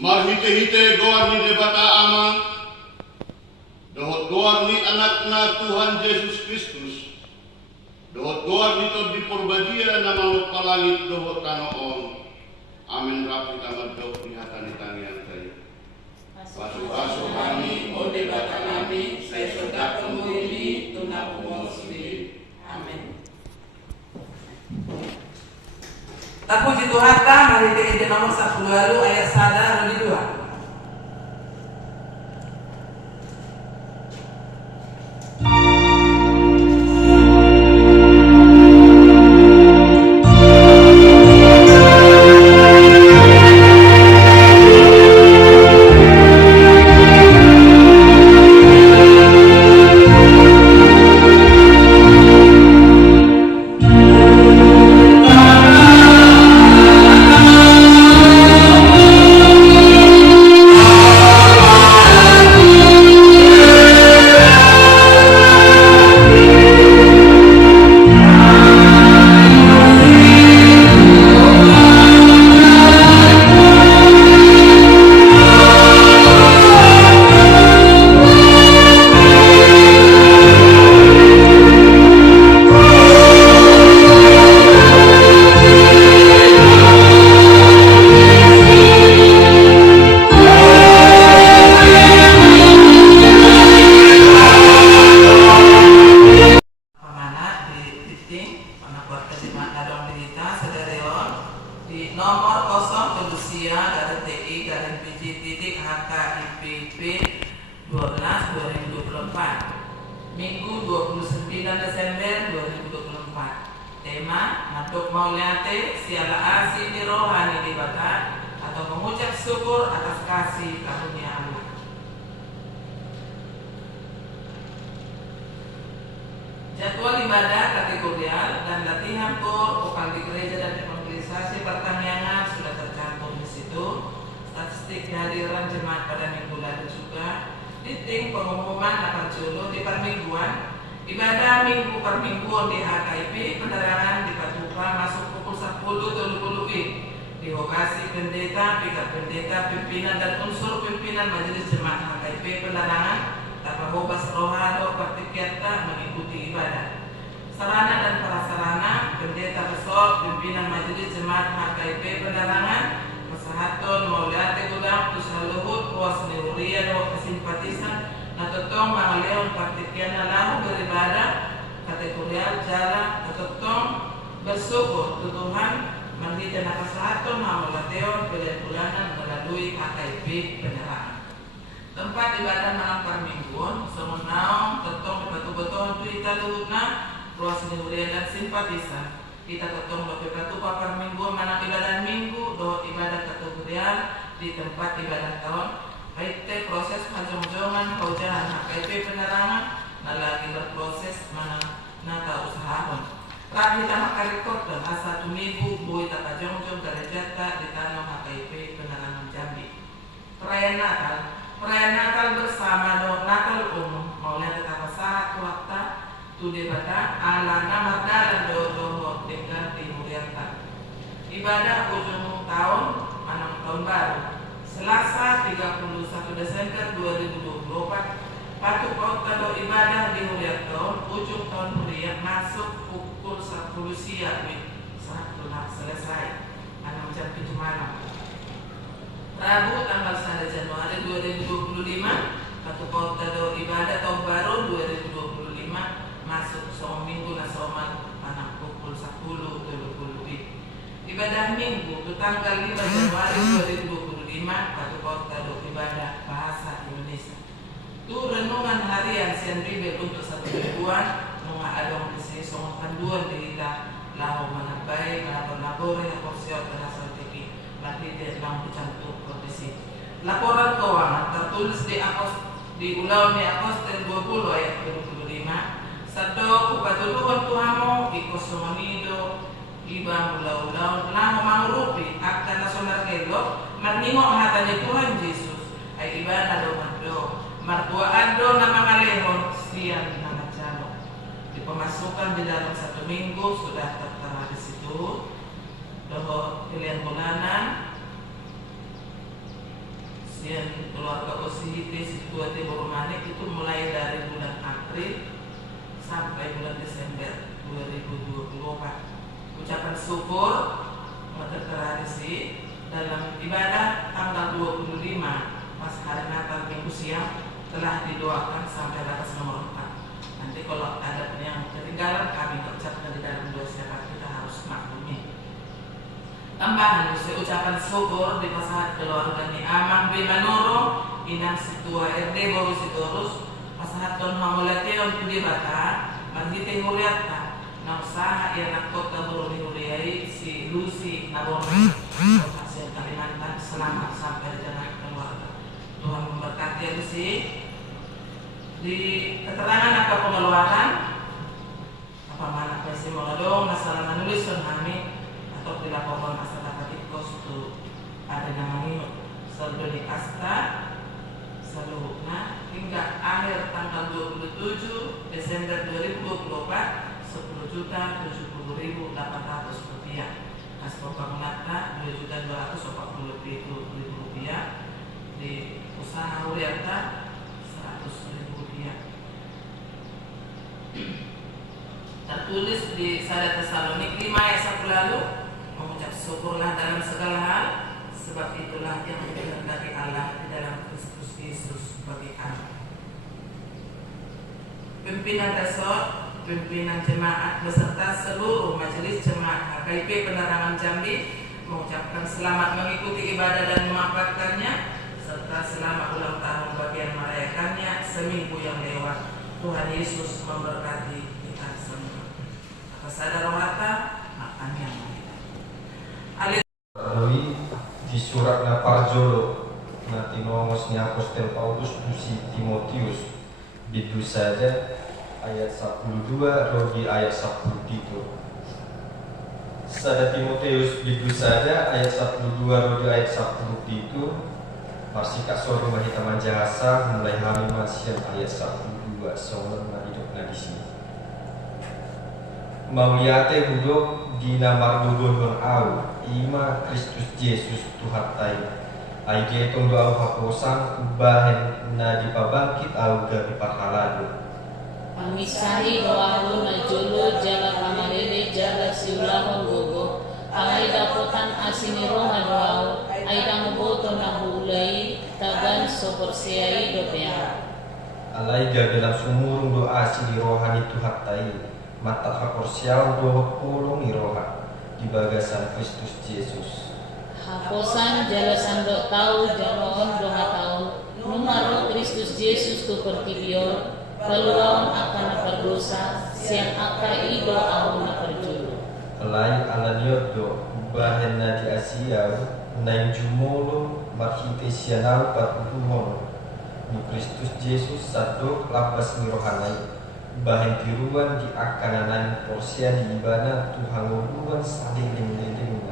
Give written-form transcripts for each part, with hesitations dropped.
Marhite-hite goar ni debata ama, dohot goar ni anak-anak Tuhan Yesus Kristus, dohot goar ni to diporbadia na mangut palangit dohot kanoon. Amin rapi tamat doh nihatan itangian tayo. Pasu-pasu kami, o debata kami, saya sudah kamu ini, tunap musli. Amin. Tak puji Tuhan kan, hari ini nomor 10 ayat 1 lebih 2. Minggu 29 Desember 2024. Tema Matuk Mauliate Siala Asi di Rohani di Bata atau mengucap syukur atas kasih karunia Allah. Jadwal ibadah kategorial dan latihan kor vokal di gereja dan evangelisasi pertanian sudah tercantum di situ. Statistik kehadiran jemaat pada minggu lalu juga. Titik pengumuman 8 Juli di permingguan ibadah minggu per minggu di HKIP penerangan di Patupa masuk pukul 10.30 di lokasi pendeta, pikat pendeta, pimpinan dan unsur pimpinan majelis jemaat HKIP penerangan tanpa bobas rohado partikiata mengikuti ibadah. Sarana dan prasarana pendeta besok pimpinan majelis jemaat HKIP penerangan Masahaton Mauliate Gudang Tusaluhut Puas Neuria dan kesimpatisan Natotong Mangaleon Partikiana Lahu beribadah kategorial jala Natotong bersyukur Tuhan menghidupkan Masahaton Mauliateon pilihan bulanan melalui HKIP penerangan. Tempat ibadah malam permingguan semenau Totong betul-betul Tuita Luhutna Puas Neuria dan simpatisan kita ketemu beberapa per minggu mana ibadah minggu doa ibadah kategorial di tempat ibadah tahun IT proses majong-jongan kaujahan HKIP penerangan nah lagi berproses mana nata usaha lagi kita makarekod dan asa tumibu bui taka jongjong garejata di tanah HKIP penerangan Jambi. Perayaan Natal bersama do Natal umum maunya tetap saat waktu tu debata ala nama dan do dengan timuriata. Ibadah ujung tahun manang tahun baru Selasa 31 Desember 2024 Patuk Pautado ibadah di Huriat tahun ujung tahun Huriat masuk pukul 10 siang satu selesai 6 jam 7 malam. Rabu tanggal 1 Januari 2025 Patuk Pautado ibadah tahun baru 2025 masuk soal minggu na soal pukul 10.20. Ibadah minggu itu tanggal 5 Januari 2025 pada kota ibadah bahasa Indonesia. Itu renungan harian sian Bibel untuk 1 mingguan nunga adong di song panduan berita lahu manabai labore aposio terasa tiki lagi dia dalam dicantum profesi. Laporan keuangan tertulis di Ulau ni Apostel 20 ayat 25. Sado kupatuluhan tuhamo ikosomonido iba mula-ulaw na mangurupi akan nasonar kelo marningo hatanya Tuhan Yesus ay iba na lumando martuaan do na mga lehon siyan na nagsalo. Dipemasukkan di dalam 1 minggu sudah tertera di situ doho pilihan bulanan sien keluarga OCIP Situa Timur Manik itu mulai dari bulan April sampai bulan Desember 2024. Ucapan syukur tertradisi dalam ibadah tanggal 25 pas hari Natal Minggu siang telah didoakan sampai batas nomor 4. Nanti kalau ada yang ketinggalan kami ucapkan di dalam doa syafaat, kita harus maklumi. Tambahan ucapan syukur di pasangan keluarga ni Amang B. Manoro, Inang Situa RD Boru Sitorus, pasangan Ton Hamuleteon Pudibata, Margite Muriata, na usaha yang nakota Boru Muriai, si Lucy Nabona, Kota Kalimantan, selamat sampai di tanah keluarga. Tuhan memberkati Lucy. Di keterangan apa pengeluaran apa mana pesi mengadong masalah menulis kami atau dilaporkan masalah katikos itu ada namanya saldo di kasta seluruhnya hingga akhir tanggal 27 Desember 2024 10.070.800 rupiah. Kas pembangunan 2.240.000 rupiah, di usaha Huriarta 100.000 rupiah. Tertulis di 1 Tesalonika 5 ayat 1 lalu, mengucap syukurlah dalam segala hal, sebab itulah yang dikehendaki Allah di dalam Kristus Yesus bagi kamu. Pimpinan resort, pimpinan jemaat beserta seluruh majelis jemaat HKIP Penerangan Jambi mengucapkan selamat mengikuti ibadah dan memaafkannya, serta selamat ulang tahun bagian merayakannya seminggu yang lewat. Tuhan Yesus memberkati kita semua. Atas sadar harta, makan yang baik. Di surat na Parjolo na tinomos ni Apostel Paulus dusi Timotius bidu saja ayat 12 rogi ayat 10 itu. Sada Timotius bidu saja ayat 12 rogi ayat 10 itu. Masih kasor rumah kita manjahasa mulai hari masih ayat 12 soalnya na hidup na di sini. Mauliate budok di namar duduhon au ima Kristus Yesus Tuhan tayo ay getong doa haposang ubahen na dipabangkit au gabi parhalado. Pamisahi doahu na julu jala kamarele jala siulahon gogo ay dapotan asiniroha doahu ay damuboto na hulay tagan soporsiay dopea. Alay gabi lang sumurong doa sinirohan ni Tuhan tayo mata haporsiyaw doa pulong iroha di bagasan Kristus Yesus. Haposan jala sandok tau jaloon doha tau numaro Kristus Yesus tu pertibior peluang akan perdosa siang aka ido au na perjulu. Alay alaniot do bahen na di Asia na jumolo marhite siyanal patuhon ni Kristus Yesus sadok labas nirohanay. Bahan tiruan di akananan porsian di ibana Tuhan nguluan saling liling-liling.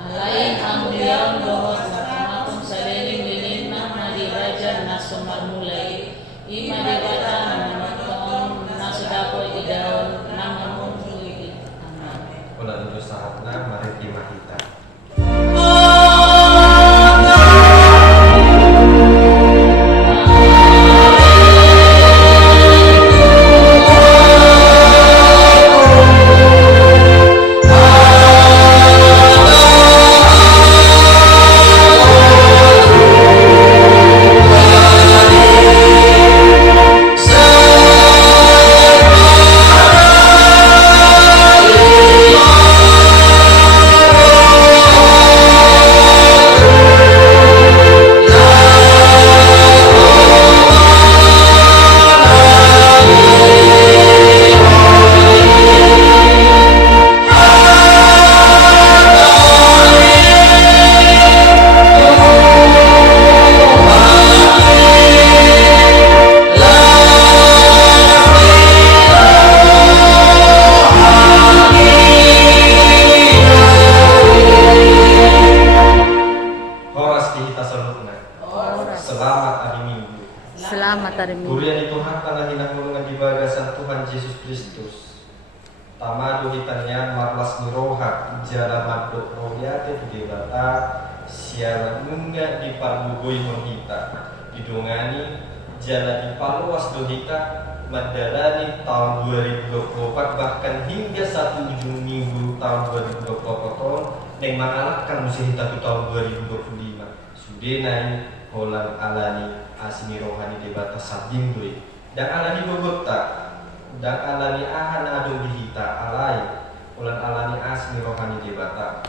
Alain amulian dohon makamatong saliling-liling na di raja na sumar mulai ima diwata na menonton na sudapoy idaon na mamuntuy. Amen. Ulah dulu saatna mari dimahita. Selamat hari Minggu. Kuliah itu hak tanah hinahulungan di bagasan Tuhan Yesus Kristus. Tamado hitannya marlas niroha ijara madok rohyate tu debata siara nunga di parbugoi hita didongani jala di paluas dohita madalani tahun 2024 bahkan hingga 1 ujung minggu tahun 2024 yang mengalahkan musim hita tahun 2025 sudenai holang alani asmi rohani debata sabdingdui dan alani bogota dan alani ahan adong dihita alai holang alani asmi rohani debata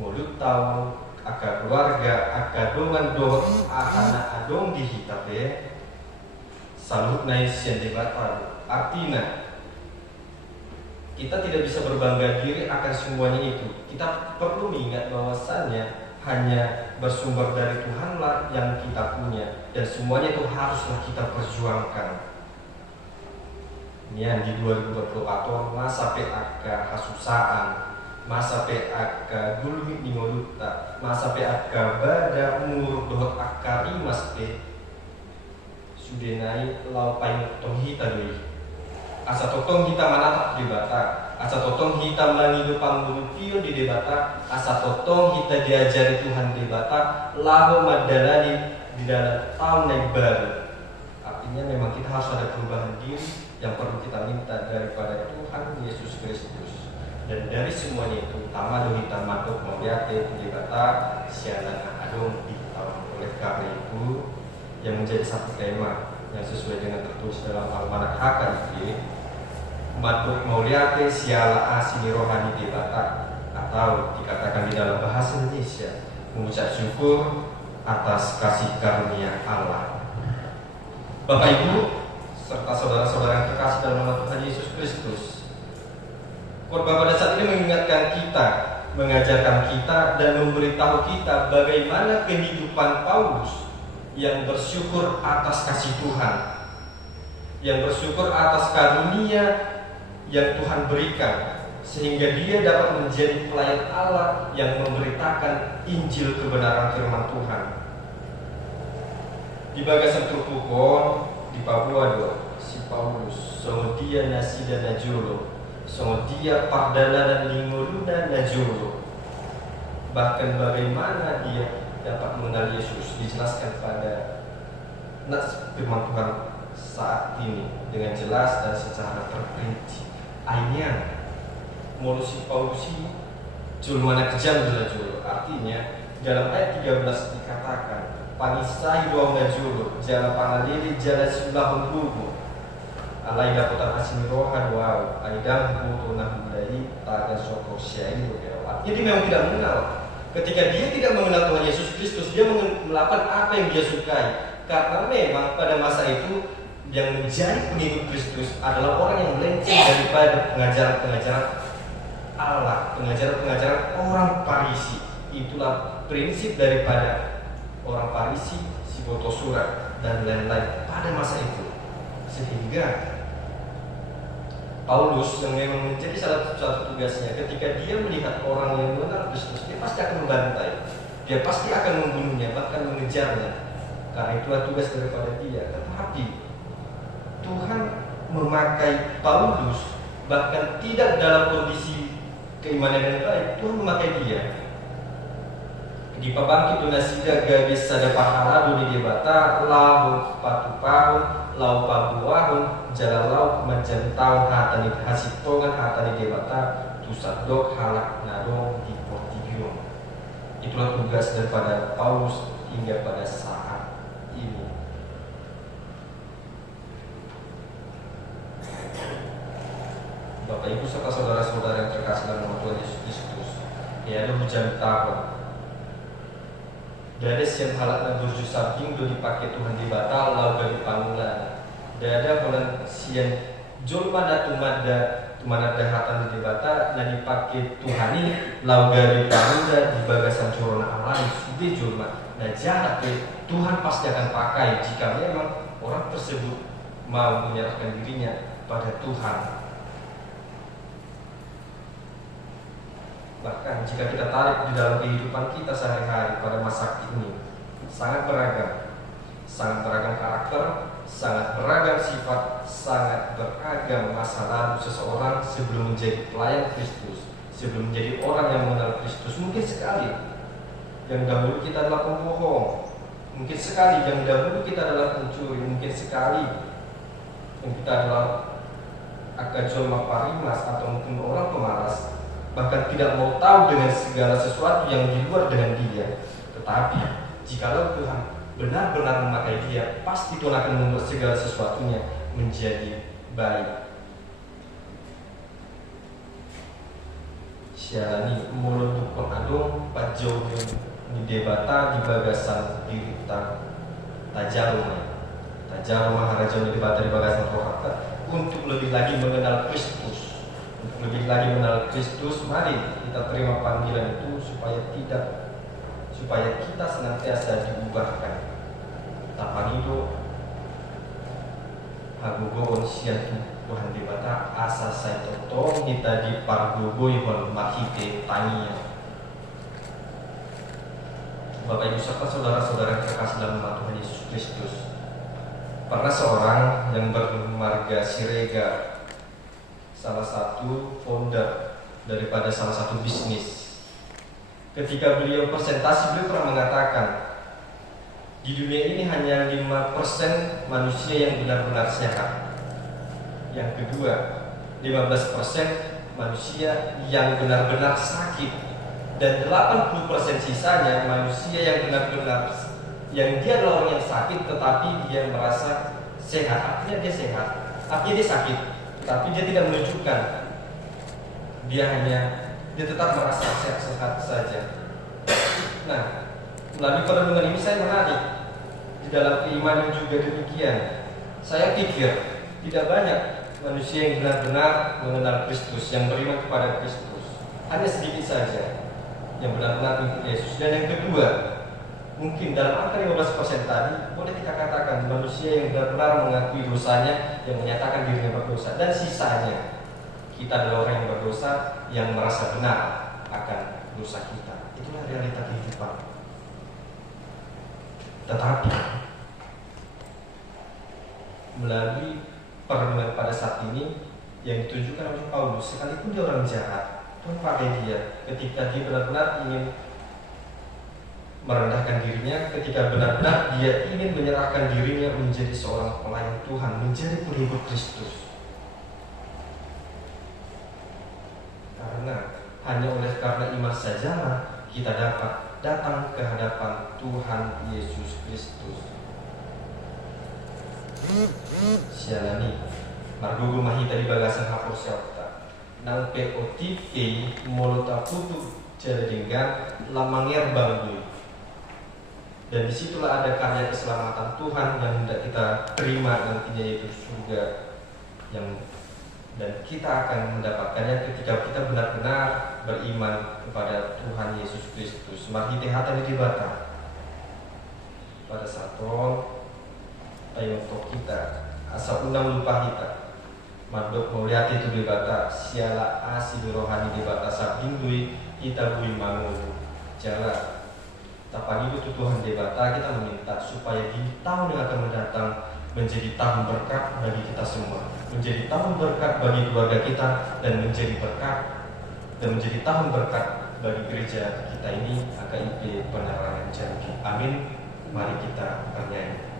mulut tahu aka keluarga aka dongan doh anak adong dihita be salut naik sian debata artinya kita tidak bisa berbangga diri akan semuanya itu. Kita perlu mengingat bahwasannya hanya bersumber dari Tuhanlah yang kita punya dan semuanya itu haruslah kita perjuangkan. Ini di 2024 masa PAK hasusaan, masa PAK gulmi ningoluta, masa PAK bada muruk dohot akari mas pe sudah naik laupai tohita doi. Asa totong kita manatap di bata, asa totong kita menghidupkan mulutio di debata, asa totong kita diajari Tuhan di bata, lalu madalani di dalam tahun yang baru. Artinya memang kita harus ada perubahan diri yang perlu kita minta daripada Tuhan Yesus Kristus. Dan dari semuanya itu, utama dohita matuk meliate di bata, sianan adong di tahun. Oleh karena itu, yang menjadi satu tema yang sesuai dengan tertulis dalam almanak HKIP Matuk Mauliate Siala Asini Rohani Debata, atau dikatakan di dalam bahasa Indonesia mengucap syukur atas kasih karunia Allah. Bapak Ibu serta saudara-saudara yang terkasih dalam nama Tuhan Yesus Kristus, khotbah pada saat ini mengingatkan kita, mengajarkan kita dan memberitahu kita bagaimana kehidupan Paulus yang bersyukur atas kasih Tuhan, yang bersyukur atas karunia yang Tuhan berikan, sehingga dia dapat menjadi pelayan Allah yang memberitakan Injil kebenaran firman Tuhan. Di bagasan Turpukon, di Papua do, si Paulus, songodia nasida najolo, songodia pardala dan linguruna najolo. Bahkan bagaimana dia dapat mengenal Yesus dijelaskan pada nas firman Tuhan saat ini dengan jelas dan secara terperinci. Akhirnya molusi Paulusi julmana kejam jolo. Artinya dalam ayat 13 dikatakan panisai doang jolo jala pangalili jala sebelahun bubu alai daputan asmi rohan wow aidang butuh nahudai taga sokok syai. Jadi memang tidak mengenal. Ketika dia tidak mengenal Tuhan Yesus Kristus, dia melakukan apa yang dia sukai. Karena memang pada masa itu yang menjadi pengikut Kristus adalah orang yang melenceng daripada pengajaran-pengajaran Allah, pengajaran-pengajaran orang Farisi. Itulah prinsip daripada orang Farisi, si boto surat dan lain-lain pada masa itu. Sehingga Paulus yang memang menjadi salah satu tugasnya ketika dia melihat orang yang mengenal Kristus, dia pasti akan membantai, dia pasti akan membunuhnya, bahkan mengejarnya. Karena itulah tugas daripada dia. Tetapi Tuhan memakai Paulus bahkan tidak dalam kondisi keimanan yang baik. Tuhan memakai dia. Di pabangkit donasida gabis sada pahala di debata lahu patu pahun lau pabuahun jalalau menjentau hatani hasitongan hatani debata tusadok halak nadong di portigion. Itulah tugas daripada Paulus hingga pada saat ini. Bapak Ibu serta saudara-saudara yang terkasih dalam nama Tuhan Yesus Kristus, ya ada hujan tahun. Dada siang halak nagurju sabding do dipakai Tuhan di batal lau dari panulan. Dada bulan siang julma da tumada hatan di bata na dipakai Tuhan ini lau dari panulan di bagasan corona alam di julma. Nah jahat Tuhan pasti akan pakai jika memang orang tersebut mau menyerahkan dirinya pada Tuhan. Bahkan jika kita tarik di dalam kehidupan kita sehari-hari pada masa ini, sangat beragam karakter, sangat beragam sifat, sangat beragam masa lalu seseorang sebelum menjadi pelayan Kristus, sebelum menjadi orang yang mengenal Kristus. Mungkin sekali Yang dahulu kita adalah pembohong. Mungkin sekali yang dahulu kita adalah pencuri. Mungkin sekali yang kita adalah akajolma parimas atau mungkin orang pemalas, bahkan tidak mau tahu dengan segala sesuatu yang di luar dengan dia. Tetapi jikalau Tuhan benar-benar memakai dia, pasti Tuhan akan membuat segala sesuatunya menjadi baik. Sialani mulut pengadong pajau di debata di bagasan dirita Tajaro Maharaja di debata di bagasan rohaka untuk lebih lagi mengenal Kristus. Untuk lebih lagi mengenal Kristus, mari kita terima panggilan itu supaya kita senantiasa diubahkan. Tapanido hagogoon siantu Tuhan debata asa saya totong kita di pargogoi hon mahite tania. Bapak Ibu serta saudara-saudara yang terkasih dalam nama Tuhan Yesus Kristus, pernah seorang yang bermarga Sirega, salah satu founder daripada salah satu bisnis. Ketika beliau presentasi, beliau pernah mengatakan, di dunia ini hanya 5% manusia yang benar-benar sehat. Yang kedua, 15% manusia yang benar-benar sakit, dan 80% sisanya manusia yang benar-benar yang dia adalah orang yang sakit tetapi dia merasa sehat. Artinya dia sehat, artinya dia sakit, tapi dia tidak menunjukkan, dia tetap merasa sehat saja. Nah, melalui perenungan ini saya menarik, di dalam keimanan juga demikian. Saya pikir tidak banyak manusia yang benar-benar mengenal Kristus, yang beriman kepada Kristus. Hanya sedikit saja yang benar-benar mengikuti Yesus. Dan yang kedua, mungkin dalam angka 15% tadi boleh kita katakan manusia yang benar-benar mengakui dosanya, yang menyatakan dirinya berdosa. Dan sisanya, kita adalah orang yang berdosa, yang merasa benar akan dosa kita. Itulah realita kehidupan. Tetapi melalui perenungan pada saat ini yang ditunjukkan oleh Paulus, sekalipun dia orang jahat, Tuhan pakai dia ketika dia benar-benar ingin merendahkan dirinya, ketika benar-benar dia ingin menyerahkan dirinya menjadi seorang pelayan Tuhan, menjadi pengikut Kristus. Karena hanya oleh karena iman sajalah kita dapat datang ke hadapan Tuhan Yesus Kristus. Sialani margogo mahita di bagasan hapur syauta nang POTP molota putu jaladenggan lamanger bangui. Dan disitulah ada karya keselamatan Tuhan yang hendak kita terima nantinya, yaitu surga, dan kita akan mendapatkannya ketika kita benar-benar beriman kepada Tuhan Yesus Kristus. Marhite hata di dibata pada saton ayo untuk kita asa unang lupa kita madok melihat itu dibata siala asi rohani dibata sabindui kita bui mangun jala. Tapan itu Tuhan debata, kita meminta supaya di tahun yang akan mendatang menjadi tahun berkat bagi kita semua, menjadi tahun berkat bagi keluarga kita, dan menjadi berkat dan menjadi tahun berkat bagi gereja kita ini, AKIP Penerangan Jambi. Amin. Mari kita bernyanyi.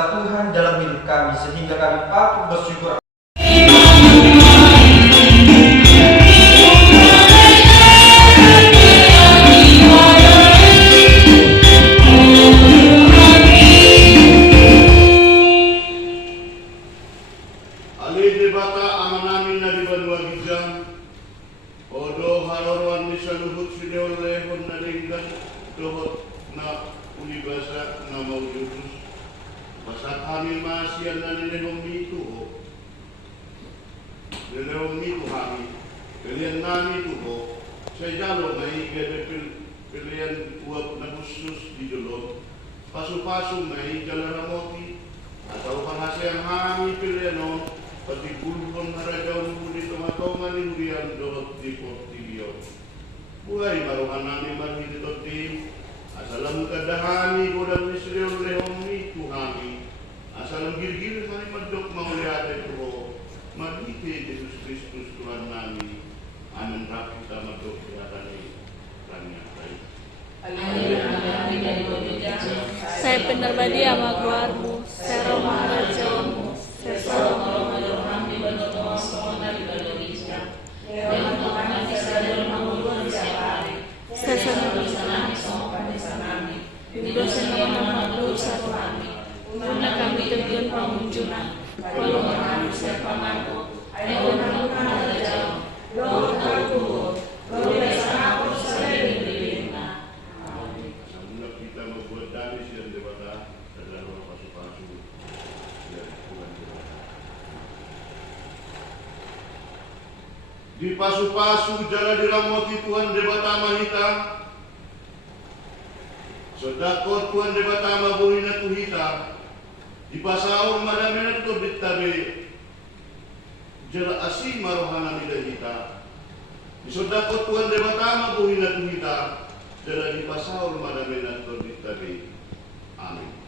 kuasa Tuhan dalam hidup kami sehingga kami patut bersyukur. Ali debata amanami na di banwa gijang odo halorwan ni saluhut sideolehon na linggan dohot na unibasa na maujudus basa kami masiyan na nilehong mituho kami pilihan nami tuho sa jalo na igede pilihan uap na khusus di jolo pasu-pasu na igalaramoti atau panghasiang hangi pilihan pati bulbon harajaw muli tumatongan ni hurian dohot di portilio. Buhay maruhan namin marhid ito tim, asalam kadahani kodang nisriol lehong ni tuhami, asalam girgir kami madok mauliate tuho, magiti Jesus Kristus Tuhan namin, amin rakita madok kiratani kanya tayo. Saya benar-benar amaguarmu, saya romarajamu, saya selalu Una kami terjun pengunjungan, walau manusia pamangku, ayo menemukan jauh, roh terkuat, roh bersama selain dirinya. Namun kita membuat danis yang dewata adalah roh pasu-pasu dari Tuhan. Di pasu-pasu jala diramoti Tuhan dewata mahita. Sodakot Tuhan dewata mabuhina tuhita. Di pasaur madamena to bittabe jala asing marohana midahita. Di sodakot Tuhan dewata mabuhina tuhita. Jala di pasaur madamena to bittabe. Amin.